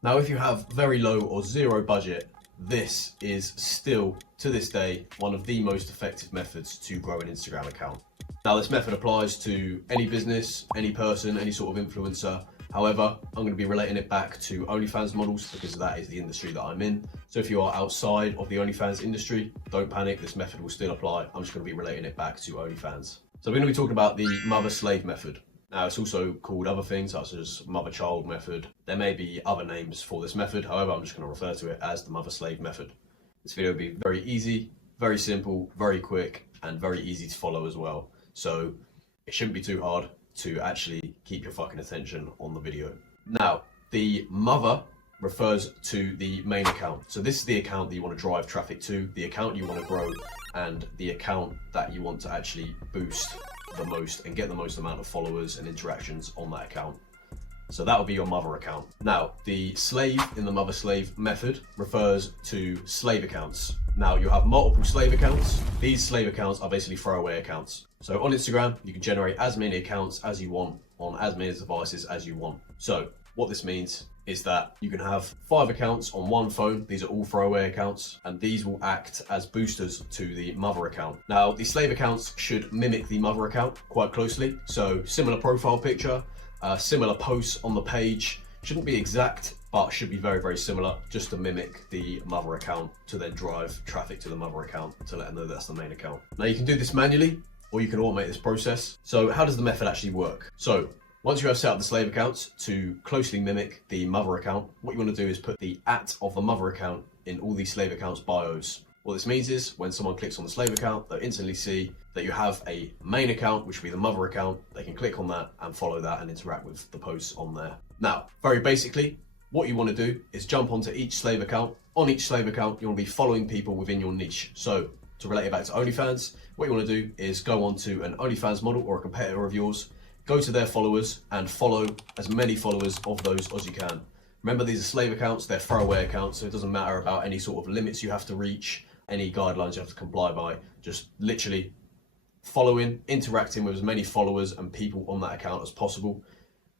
Now, if you have very low or zero budget, this is still, to this day, one of the most effective methods to grow an Instagram account. Now, this method applies to any business, any person, any sort of influencer. However, I'm going to be relating it back to OnlyFans models because that is the industry that I'm in. So if you are outside of the OnlyFans industry, don't panic, this method will still apply. I'm just going to be relating it back to OnlyFans. So we're going to be talking about the mother-slave method. Now, it's also called other things such as mother-child method. There may be other names for this method. However, I'm just going to refer to it as the mother-slave method. This video will be very easy, very simple, very quick, and very easy to follow as well. So it shouldn't be too hard to actually keep your fucking attention on the video. Now, the mother refers to the main account. So this is the account that you want to drive traffic to, the account you want to grow, and the account that you want to actually boost the most and get the most amount of followers and interactions on that account. So that will be your mother account. Now, the slave in the mother-slave method refers to slave accounts. Now, you have multiple slave accounts. These slave accounts are basically throwaway accounts. So on Instagram, you can generate as many accounts as you want on as many devices as you want. So what this means is that you can have 5 accounts on one phone. These are all throwaway accounts, and these will act as boosters to the mother account. Now, the slave accounts should mimic the mother account quite closely. So similar profile picture, similar posts on the page. Shouldn't be exact, but should be very, very similar, just to mimic the mother account to then drive traffic to the mother account to let them know that's the main account. Now, you can do this manually, or you can automate this process. So how does the method actually work? So once you have set up the slave accounts to closely mimic the mother account, what you want to do is put the @ of the mother account in all these slave accounts bios. What this means is when someone clicks on the slave account, they'll instantly see that you have a main account, which will be the mother account. They can click on that and follow that and interact with the posts on there. Now, very basically, what you want to do is jump onto each slave account. On each slave account, you want to be following people within your niche. So to relate it back to OnlyFans, what you want to do is go onto an OnlyFans model or a competitor of yours, go to their followers and follow as many followers of those as you can. Remember, these are slave accounts, they're throwaway accounts, so it doesn't matter about any sort of limits you have to reach, any guidelines you have to comply by. Just literally following, interacting with as many followers and people on that account as possible.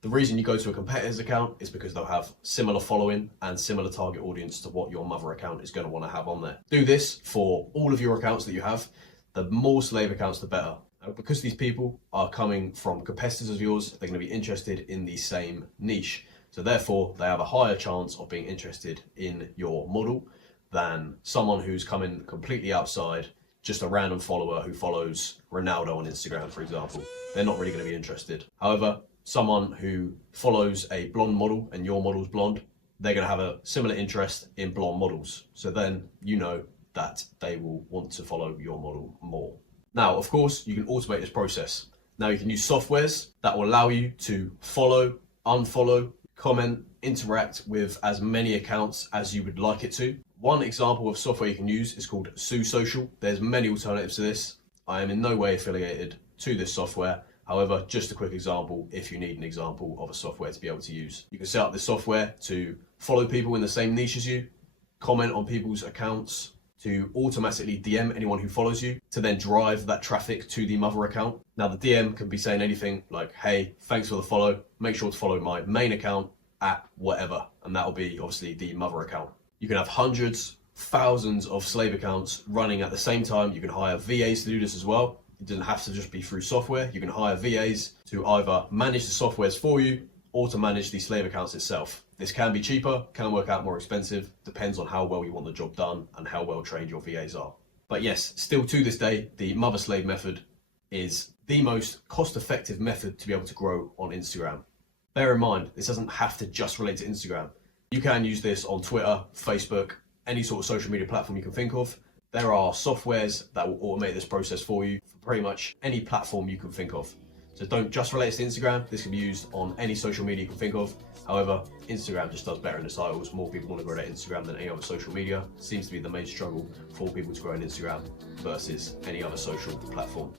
The reason you go to a competitor's account is because they'll have similar following and similar target audience to what your mother account is going to want to have on there. Do this for all of your accounts that you have. The more slave accounts, the better. Because these people are coming from competitors of yours, they're going to be interested in the same niche. So therefore, they have a higher chance of being interested in your model than someone who's coming completely outside, just a random follower who follows Ronaldo on Instagram, for example. They're not really going to be interested. However, someone who follows a blonde model and your model's blonde, they're going to have a similar interest in blonde models. So then you know that they will want to follow your model more. Now, of course, you can automate this process. Now, you can use softwares that will allow you to follow, unfollow, comment, interact with as many accounts as you would like it to. One example of software you can use is called Social. There's many alternatives to this. I am in no way affiliated to this software. However, just a quick example if you need an example of a software to be able to use. You can set up this software to follow people in the same niche as you, comment on people's accounts, to automatically DM anyone who follows you, to then drive that traffic to the mother account. Now, the DM can be saying anything like, hey, thanks for the follow. Make sure to follow my main account at whatever. And that'll be obviously the mother account. You can have hundreds, thousands of slave accounts running at the same time. You can hire VAs to do this as well. It doesn't have to just be through software. You can hire VAs to either manage the softwares for you or to manage the slave accounts itself. This can be cheaper, can work out more expensive, depends on how well you want the job done and how well trained your VAs are. But yes, still to this day, the mother-slave method is the most cost-effective method to be able to grow on Instagram. Bear in mind, this doesn't have to just relate to Instagram. You can use this on Twitter, Facebook, any sort of social media platform you can think of. There are softwares that will automate this process for you for pretty much any platform you can think of. So don't just relate to Instagram. This can be used on any social media you can think of. However, Instagram just does better in the titles. More people want to grow their Instagram than any other social media. Seems to be the main struggle for people to grow an Instagram versus any other social platform.